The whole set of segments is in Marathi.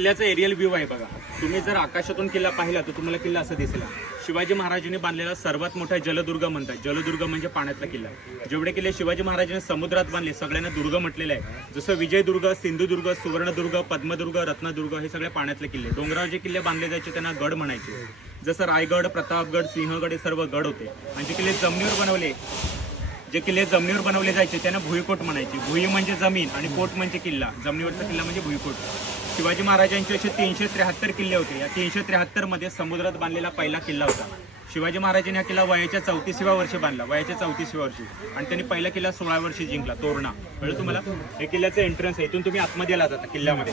किल्ल्याचा एरियल व्ह्यू आहे बघा. तुम्ही जर आकाशातून किल्ला पाहिला तर तुम्हाला किल्ला असं दिसेल. शिवाजी महाराजांनी बांधलेला सर्वात मोठा जलदुर्ग म्हणतात. जलदुर्ग म्हणजे पाण्यातला किल्ला. जेवढे किल्ले शिवाजी महाराजांनी समुद्रात बांधले सगळ्यांना दुर्ग म्हटलेलं आहे. जसं विजयदुर्ग, सिंधुदुर्ग, सुवर्णदुर्ग, पद्मदुर्ग, रत्नदुर्ग हे सगळे पाण्यातले किल्ले. डोंगरावर जे किल्ले बांधले जायचे त्यांना गड म्हणायचे. जसं रायगड, प्रतापगड, सिंहगड हे सर्व गड होते. आणि जे किल्ले जमिनीवर बनवले जायचे त्यांना भुईकोट म्हणायचे. भुई म्हणजे जमीन आणि कोट म्हणजे किल्ला. जमिनीवरचा किल्ला म्हणजे भुईकोट. शिवाजी महाराजांचे असे 373 किल्ले होते. या 373 मध्ये समुद्रात बांधलेला पहिला किल्ला होता. शिवाजी महाराजांनी हा किल्ला वयाच्या 34व्या वर्षी बांधला. वयाच्या 34व्या वर्षी. आणि त्यांनी पहिला किल्ला 16 वर्षी जिंकला, तोरणा. कळलं तुम्हाला? हे किल्ल्याचं एंट्रन्स आहे. इथून तुम्ही आतमध्ये आला जाता किल्ल्यामध्ये.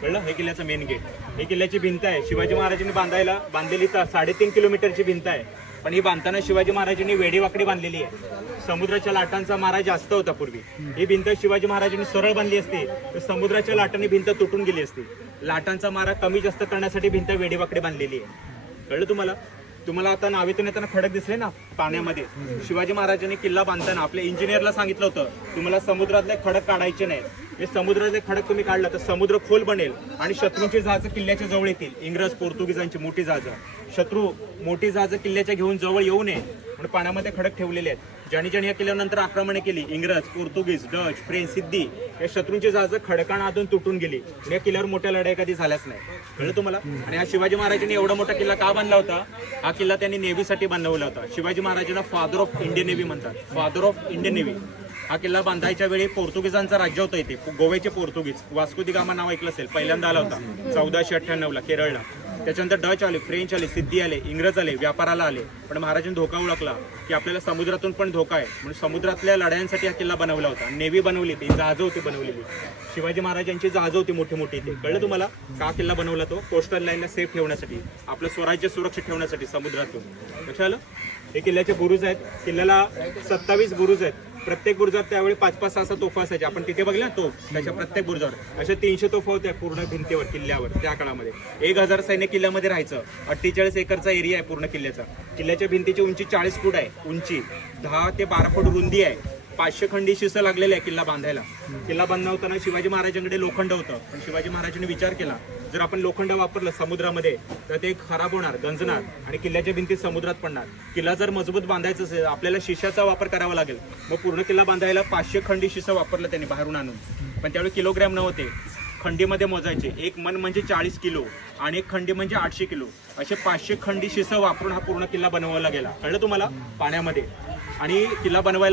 कळलं? हे किल्ल्याचं मेन गेट. ही किल्ल्याची भिंत आहे. शिवाजी महाराजांनी बांधलेली 3.5 किलोमीटरची भिंत आहे. पण ही बांधताना शिवाजी महाराजांनी वेडीवाकडी बांधलेली आहे. समुद्राच्या लाटांचा मारा जास्त होता पूर्वी. ही भिंत शिवाजी महाराजांनी सरळ बांधली असती तर समुद्राच्या लाटांनी भिंत तुटून गेली असती. लाटांचा मारा कमी जास्त करण्यासाठी भिंत वेडीवाकडी बांधलेली आहे. कळलं तुम्हाला? तुम्हाला आता नावेतून येताना खडक दिसले ना पाण्यामध्ये. शिवाजी महाराजांनी किल्ला बांधताना आपल्या इंजिनियरला सांगितलं होतं तुम्हाला समुद्रातले खडक काढायचे नाहीत. हे समुद्रातले खडक तुम्ही काढला तर समुद्र खोल बनेल आणि शत्रूंची जहाजं किल्ल्याच्या जवळ येतील. इंग्रज, पोर्तुगीजांची मोठी जहाजं. शत्रू मोठी जहाजं किल्ल्याच्या घेऊन जवळ येऊ नये म्हणून पाण्यामध्ये खडक ठेवलेले आहेत. ज्यांनी या किल्ल्यानंतर आक्रमणे केली, इंग्रज, पोर्तुगीज, डच, फ्रेंच, सिद्धी, या शत्रूंची जहाजं खडकांआतून तुटून गेली. या किल्ल्यावर मोठ्या लढाई कधी झाल्याच नाही. कळलं तुम्हाला? आणि हा शिवाजी महाराजांनी एवढा मोठा किल्ला का बांधला होता? हा किल्ला त्यांनी नेव्हीसाठी बनवला होता. शिवाजी महाराजांना फादर ऑफ इंडियन नेव्ही म्हणतात. Father of Indian navy. हा किल्ला बांधायच्या वेळी पोर्तुगीजांचा राज्य होता इथे. गोव्याचे पोर्तुगीज. वास्को दी गामा नाव ऐकलं असेल. पहिल्यांदा आला होता 1498ला केरळला. त्याच्यानंतर डच आले, फ्रेंच आले, सिद्धी आले, इंग्रज आले, व्यापाराला आले. पण महाराजांनी धोका ओळखला की आपल्याला समुद्रातून पण धोका आहे म्हणून समुद्रातल्या लढायांसाठी हा किल्ला बनवला होता. नेव्ही बनवली, ती जहाजं होती बनवलेली. शिवाजी महाराजांची जहाजं होती मोठी मोठी. ते कळलं तुम्हाला? का किल्ला बनवला तो? कोस्टल लाईनला सेफ ठेवण्यासाठी, आपलं स्वराज्य सुरक्षित ठेवण्यासाठी समुद्रातून. लक्षात आलं? हे किल्ल्याचे बुरुज आहेत. किल्ल्याला 27 बुरुज आहेत. प्रत्येक बुरुजात त्यावेळी 5-5, 6 तोफा असायच्या. आपण तिथे बघल्या तोफ, त्याच्या प्रत्येक बुरुजावर अशा 300 तोफा होत्या पूर्ण भिंतीवर किल्ल्यावर त्या काळामध्ये. 1000 सैन्य किल्ल्यामध्ये राहायचं. 48 एकरचा एरिया आहे पूर्ण किल्ल्याचा. किल्ल्याच्या भिंतीची उंची 40 फूट आहे. उंची 10 ते 12 फूट रुंदी आहे. 500 खंडी शिस लागलेले आहे किल्ला बांधायला. किल्ला बनवताना शिवाजी महाराजांकडे लोखंड होतं. पण शिवाजी महाराजांनी विचार केला जर आपण लोखंड वापरलं समुद्रामध्ये तर ते खराब होणार, गंजणार आणि किल्ल्याच्या भिंती समुद्रात पडणार. किल्ला जर मजबूत बांधायचा असेल आपल्याला शिशाचा वापर करावा लागेल. मग पूर्ण किल्ला बांधायला 500 खंडी शिसं वापरलं त्यांनी बाहेरून आणून. पण त्यावेळी किलोग्रॅम नव्हते, खंडीमध्ये मोजायचे. एक मन म्हणजे 40 किलो आणि एक खंडी म्हणजे 800 किलो. असे 500 खंडी शिसं वापरून हा पूर्ण किल्ला बनवला गेला. कळलं तुम्हाला? पाण्यामध्ये. आणि किल्ला बनवायला